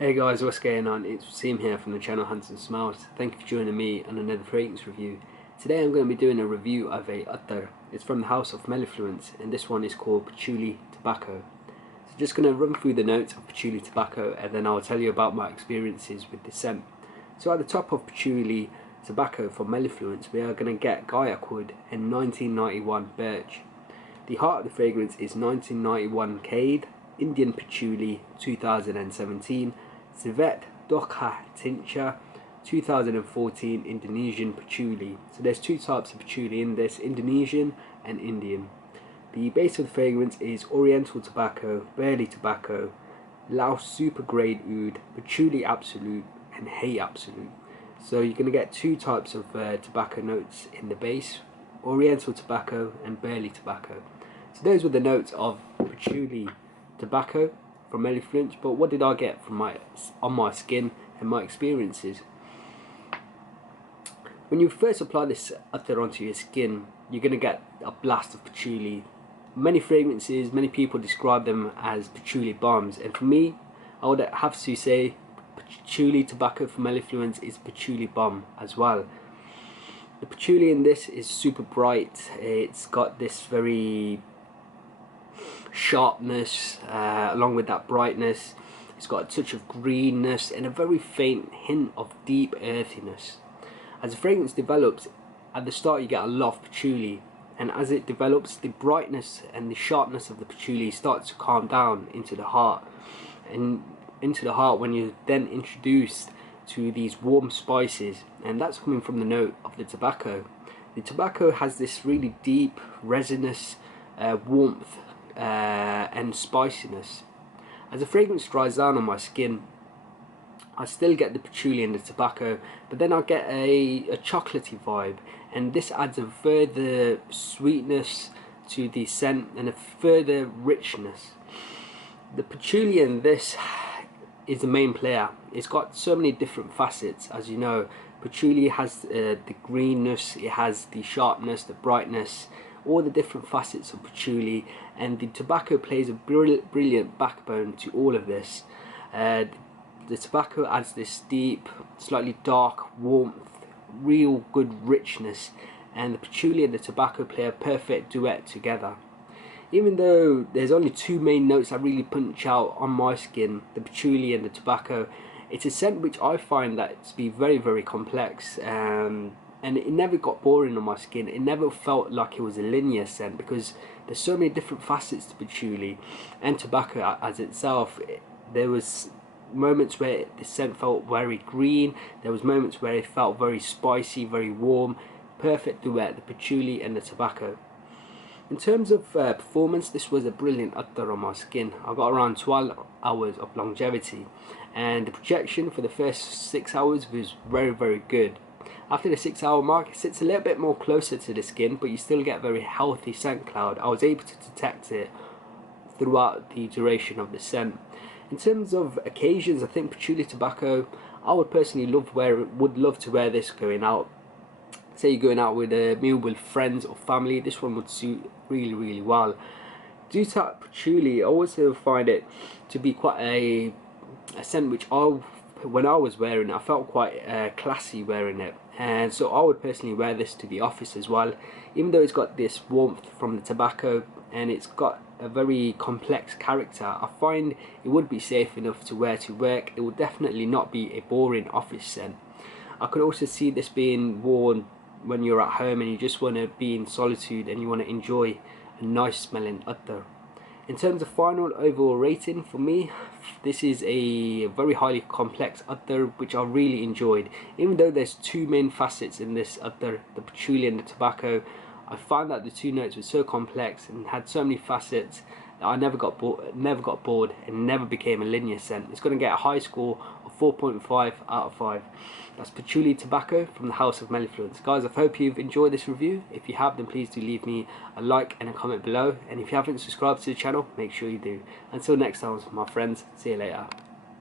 Hey guys, what's going on? It's Waseem here from the channel Hunts and Smiles. Thank you for joining me on another fragrance review. Today I'm going to be doing a review of a Attar. It's from the house of Mellifluence, and this one is called Patchouli Tobacco. So just going to run through the notes of Patchouli Tobacco, and then I'll tell you about my experiences with the scent. So at the top of Patchouli Tobacco from Mellifluence, we are going to get Gaiac Wood and 1991 Birch. The heart of the fragrance is 1991 Cade, Indian Patchouli 2017, Civet Dokha Tincture 2014 Indonesian Patchouli. So there's two types of patchouli in this, Indonesian and Indian. The base of the fragrance is Oriental Tobacco, Burley Tobacco, Laos Super Grade Oud, Patchouli Absolute and Hay Absolute. So you're going to get two types of tobacco notes in the base, Oriental Tobacco and Burley Tobacco. So those were the notes of Patchouli Tobacco from Mellifluence, but what did I get from on my skin and my experiences? When you first apply this Attar onto your skin, you're going to get a blast of patchouli. Many fragrances, many people describe them as patchouli bombs, and for me, I would have to say Patchouli Tobacco from Mellifluence is patchouli bomb as well. The patchouli in this is super bright. It's got this very sharpness along with that brightness. It's got a touch of greenness and a very faint hint of deep earthiness. As the fragrance develops, at the start you get a lot of patchouli, and as it develops, the brightness and the sharpness of the patchouli starts to calm down into the heart, and into the heart when you're then introduced to these warm spices, and that's coming from the note of the tobacco. The tobacco has this really deep resinous warmth and spiciness. As the fragrance dries down on my skin, I still get the patchouli and the tobacco, but then I get a chocolatey vibe, and this adds a further sweetness to the scent and a further richness. The patchouli in this is the main player. It's got so many different facets. As you know, patchouli has the greenness, it has the sharpness, the brightness, all the different facets of patchouli, and the tobacco plays a brilliant backbone to all of this. The tobacco adds this deep, slightly dark warmth, real good richness, and the patchouli and the tobacco play a perfect duet together. Even though there's only two main notes that really punch out on my skin, the patchouli and the tobacco, it's a scent which I find that to be very, very complex, and it never got boring on my skin. It never felt like it was a linear scent, because there's so many different facets to patchouli and tobacco as itself. There was moments where the scent felt very green, there was moments where it felt very spicy, very warm. Perfect duet, the patchouli and the tobacco. In terms of performance, this was a brilliant Attar on my skin. I got around 12 hours of longevity, and the projection for the first 6 hours was very, very good. After the 6 hour mark, it sits a little bit more closer to the skin, but you still get a very healthy scent cloud. I was able to detect it throughout the duration of the scent. In terms of occasions, I think Patchouli Tobacco, I would personally would love to wear this going out. Say you're going out with a meal with friends or family, this one would suit really, really well. Due to patchouli, I also find it to be quite a scent which when I was wearing it, I felt quite classy wearing it, and so I would personally wear this to the office as well. Even though it's got this warmth from the tobacco and it's got a very complex character, I find it would be safe enough to wear to work. It would definitely not be a boring office scent. I could also see this being worn when you're at home and you just want to be in solitude and you want to enjoy a nice smelling Attar. In terms of final overall rating, for me, this is a very highly complex Attar which I really enjoyed. Even though there's two main facets in this Attar, the patchouli and the tobacco, I found that the two notes were so complex and had so many facets that I never got bored and never became a linear scent. It's going to get a high score of 4.5 out of 5. That's Patchouli Tobacco from the house of Mellifluence. Guys, I hope you've enjoyed this review. If you have, then please do leave me a like and a comment below. And if you haven't subscribed to the channel, make sure you do. Until next time, my friends, see you later.